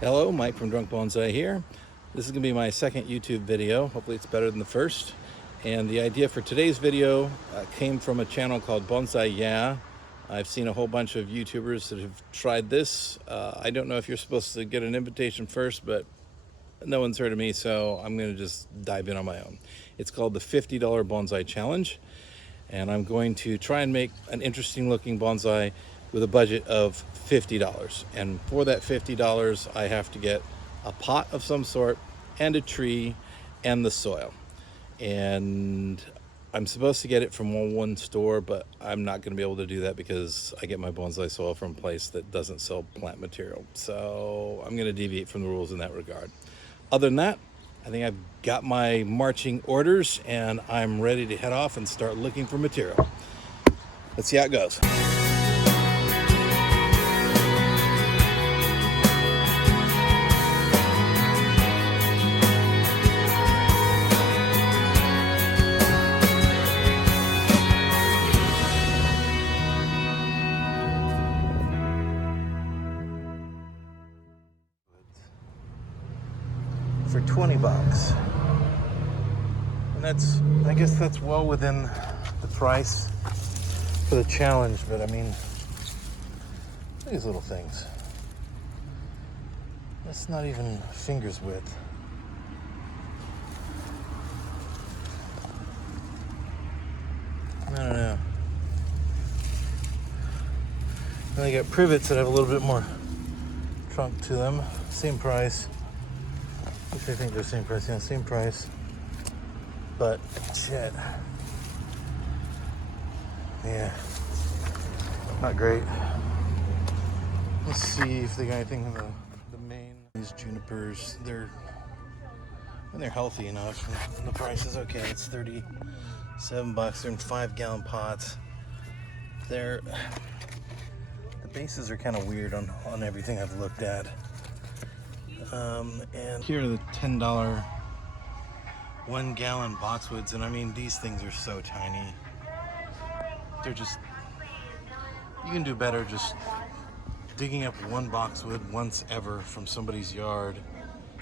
Hello, Mike from Drunk Bonsai here. This is going to be my second YouTube video. Hopefully it's better than the first. And the idea for today's video came from a channel called Bonsai. Yeah, I've seen a whole bunch of YouTubers that have tried this. I don't know if you're supposed to get an invitation first, but no one's heard of me, so I'm going to just dive in on my own. It's called the $50 Bonsai Challenge. And I'm going to try and make an interesting looking bonsai with a budget of $50. And for that $50, I have to get a pot of some sort and a tree and the soil. And I'm supposed to get it from one store, but I'm not going to be able to do that because I get my bonsai soil from a place that doesn't sell plant material. So I'm going to deviate from the rules in that regard. Other than that, I think I've got my marching orders and I'm ready to head off and start looking for material. Let's see how it goes. For 20 bucks. And I guess that's well within the price for the challenge, but I mean, these little things. That's not even finger's width. I don't know. And they got privets that have a little bit more trunk to them. Same price. I think they're same price, yeah, same price. But shit. Yeah. Not great. Let's see if they got anything in the main. These junipers, they're healthy enough. And the price is okay. It's 37 bucks. They're in 5-gallon pots. The bases are kind of weird on everything I've looked at. And here are the $10 1-gallon Boxwoods, and I mean, these things are so tiny. They're just, you can do better just digging up one boxwood once ever from somebody's yard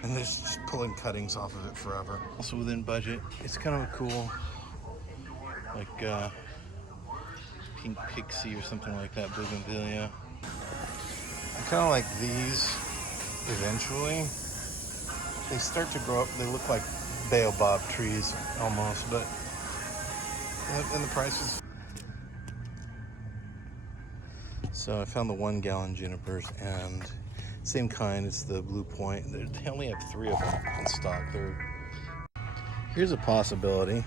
and just pulling cuttings off of it forever. Also within budget, it's kind of a cool, like pink pixie or something like that, Bougainvillea. I kind of like these. Eventually, they start to grow up. They look like baobab trees almost, but and the prices. So I found the 1-gallon junipers, and same kind. It's the Blue Point. They only have 3 of them in stock. Here's a possibility.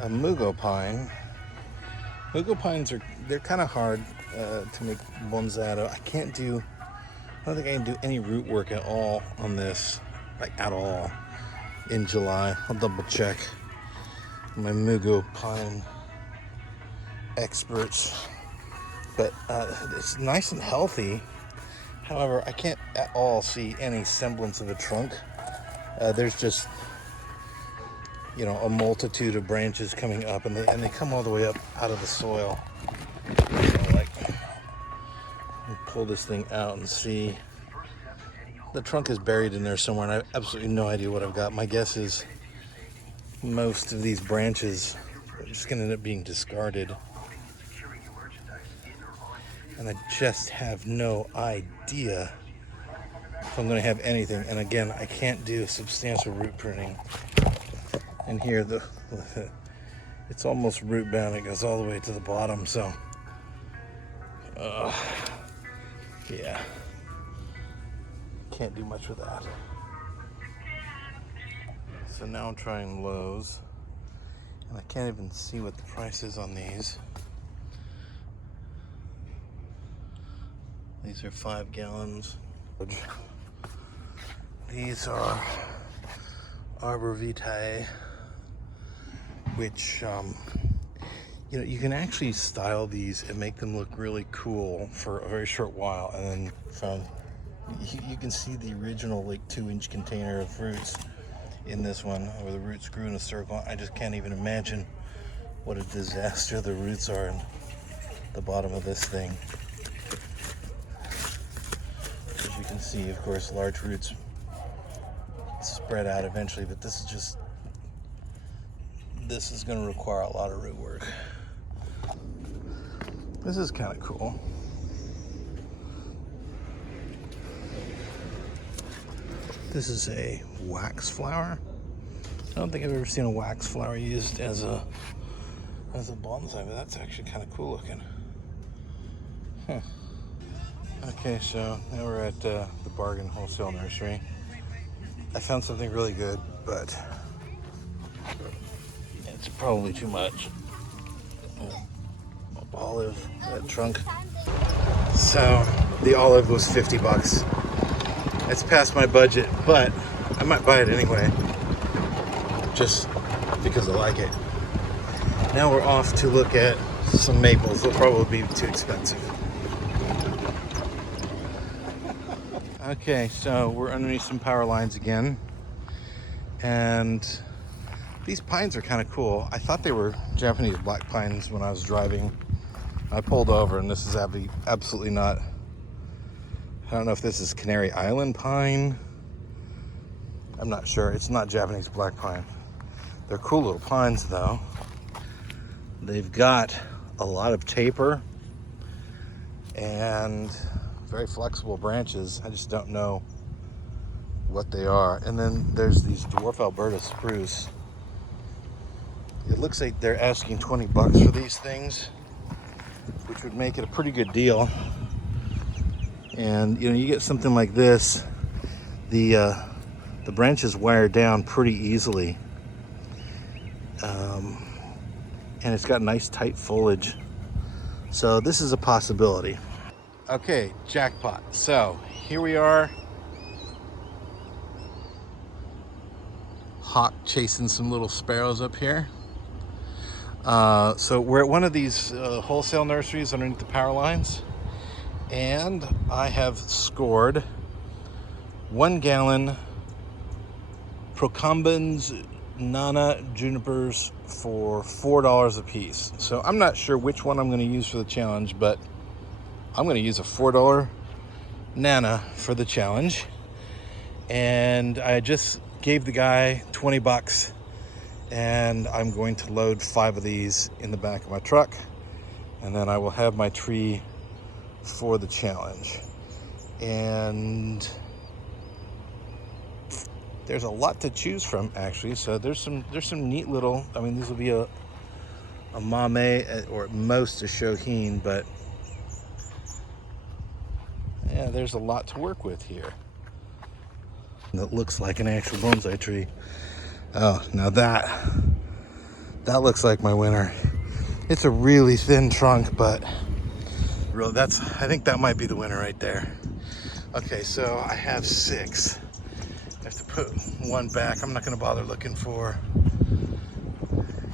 A Mugo Pine. Mugo Pines they're kind of hard to make bonsai out of. I don't think I can do any root work at all on this, like at all, in July. I'll double check my Mugo Pine experts. But it's nice and healthy. However, I can't at all see any semblance of a trunk. There's just, you know, a multitude of branches coming up, and they come all the way up out of the soil. So, like, pull this thing out and see. The trunk is buried in there somewhere, and I have absolutely no idea what I've got. My guess is most of these branches are just going to end up being discarded. And I just have no idea if I'm going to have anything. And again, I can't do substantial root pruning. And here, it's almost root bound. It goes all the way to the bottom, so yeah, can't do much with that. So now I'm trying Lowe's, and I can't even see what the price is on these. These are 5 gallons. These are Arbor Vitae, which you know, you can actually style these and make them look really cool for a very short while, and then you can see the original like 2-inch container of roots in this one, where the roots grew in a circle. I just can't even imagine what a disaster the roots are in the bottom of this thing. As you can see, of course, large roots spread out eventually, but this is going to require a lot of root work. This is kind of cool. This is a wax flower. I don't think I've ever seen a wax flower used as a bonsai, but that's actually kind of cool looking. Huh. Okay, so now we're at the bargain wholesale nursery. I found something really good, but it's probably too much. Olive, that trunk. So the olive was 50 bucks. It's past my budget, but I might buy it anyway, just because I like it. Now we're off to look at some maples. They'll probably be too expensive. Okay, so we're underneath some power lines again, and these pines are kind of cool. I thought they were Japanese black pines when I was driving. I pulled over, and this is absolutely not. I don't know if this is Canary Island pine. I'm not sure. It's not Japanese black pine. They're cool little pines, though. They've got a lot of taper and very flexible branches. I just don't know what they are. And then there's these Dwarf Alberta spruce. It looks like they're asking 20 bucks for these things, which would make it a pretty good deal. And you know, you get something like this, the branches wire down pretty easily, and it's got nice tight foliage. So this is a possibility. Okay, jackpot. So here we are, hawk chasing some little sparrows up here. So we're at one of these wholesale nurseries underneath the power lines, and I have scored 1 gallon Procumbens Nana junipers for $4 a piece. So I'm not sure which one I'm going to use for the challenge, but I'm going to use a $4 Nana for the challenge. And I just gave the guy 20 bucks, and I'm going to load 5 of these in the back of my truck, and then I will have my tree for the challenge. And there's a lot to choose from, actually. So there's some neat little, I mean, these will be a mame or at most a shohin, but yeah, there's a lot to work with here. That looks like an actual bonsai tree. Oh, now that looks like my winner. It's a really thin trunk, but I think that might be the winner right there. Okay, so I have 6. I have to put 1 back. I'm not going to bother looking for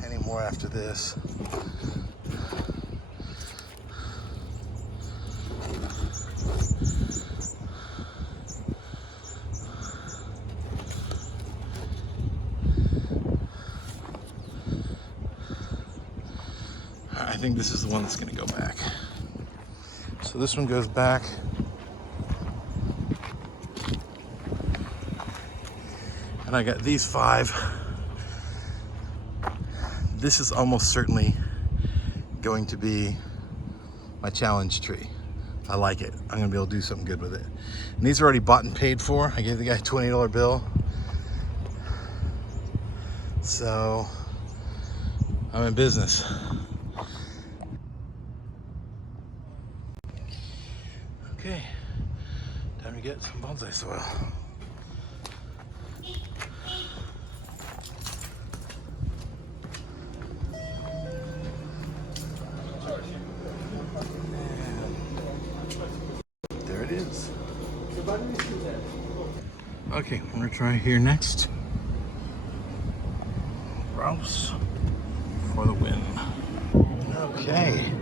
any more after this. I think this is the one that's going to go back. So this one goes back. And I got these 5. This is almost certainly going to be my challenge tree. I like it. I'm gonna be able to do something good with it. And these are already bought and paid for. I gave the guy a $20 bill. So I'm in business. Okay, time to get some bonsai soil. There it is. Okay, I'm gonna try here next. Rouse for the win. Okay,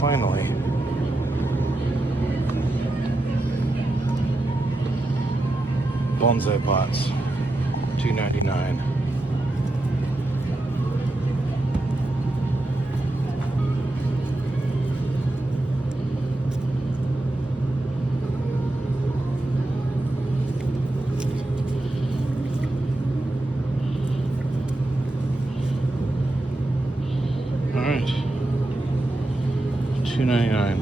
finally. Bonsai pots, $2.99. $2.99.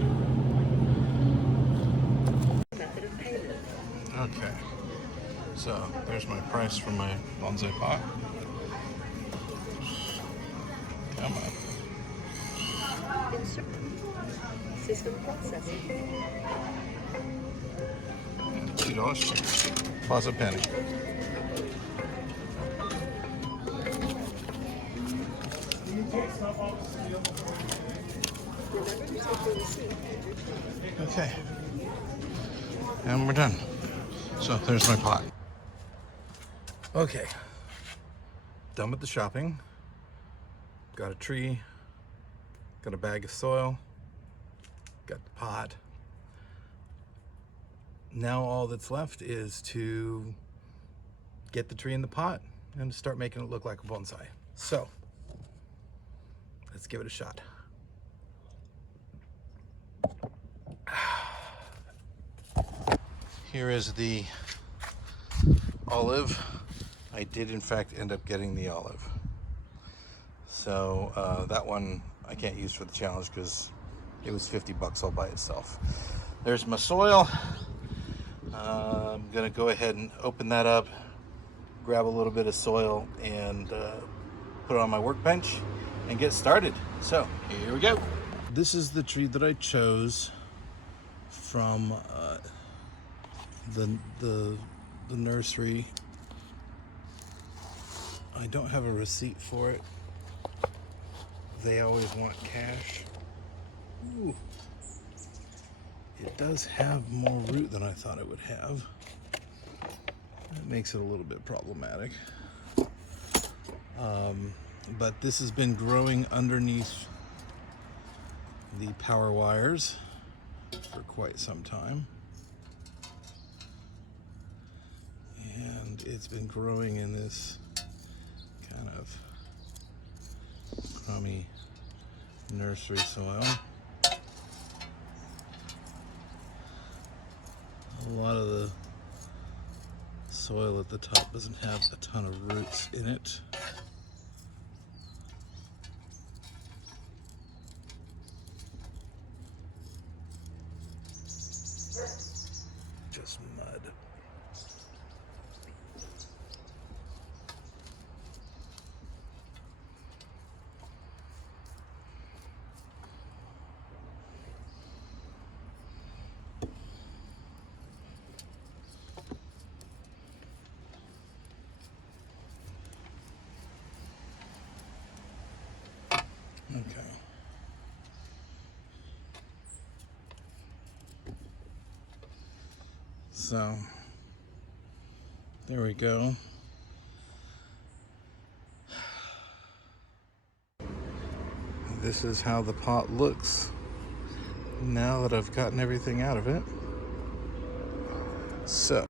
Okay, so there's my price for my bonsai pot. Come on. System processing. And $2 shipping plus a penny. Okay, and we're done. So there's my pot. Okay, done with the shopping. Got a tree, got a bag of soil, got the pot. Now all that's left is to get the tree in the pot and start making it look like a bonsai. So let's give it a shot. Here is the olive. I did in fact end up getting the olive. So that one I can't use for the challenge because it was 50 bucks all by itself. There's my soil. I'm gonna go ahead and open that up, grab a little bit of soil and put it on my workbench and get started. So here we go. This is the tree that I chose from the nursery. I don't have a receipt for it. They always want cash. Ooh. It does have more root than I thought it would have. That makes it a little bit problematic. But this has been growing underneath the power wires for quite some time. And it's been growing in this kind of crummy nursery soil. A lot of the soil at the top doesn't have a ton of roots in it. Just mud. Okay. So, there we go. This is how the pot looks now that I've gotten everything out of it. So.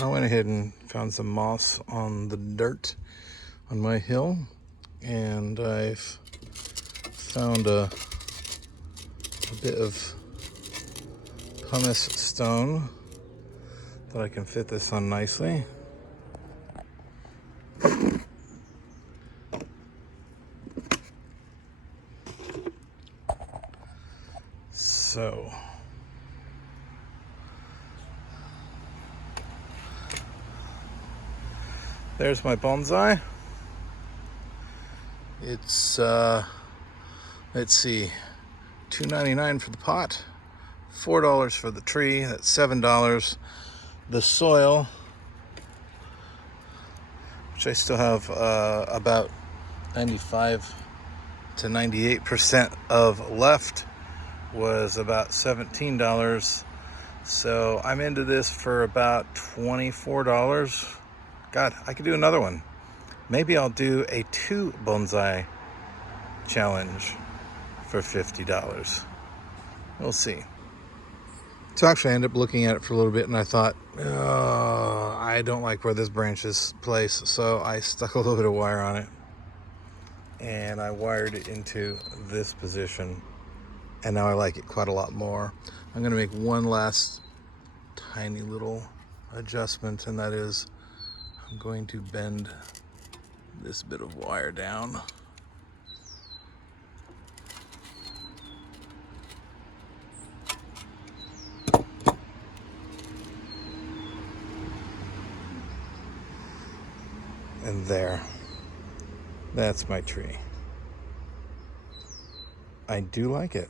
I went ahead and found some moss on the dirt on my hill, and I've found a bit of pumice stone that I can fit this on nicely. So there's my bonsai. It's let's see, $2.99 for the pot, $4 for the tree. That's $7. The soil, which I still have about 95 to 98% of left, was about $17. So I'm into this for about $24. God, I could do another one. Maybe I'll do a 2 bonsai challenge for $50. We'll see. So actually I ended up looking at it for a little bit, and I thought, oh, I don't like where this branch is placed. So I stuck a little bit of wire on it, and I wired it into this position, and now I like it quite a lot more. I'm gonna make one last tiny little adjustment, and that is I'm going to bend this bit of wire down. And there, that's my tree. I do like it.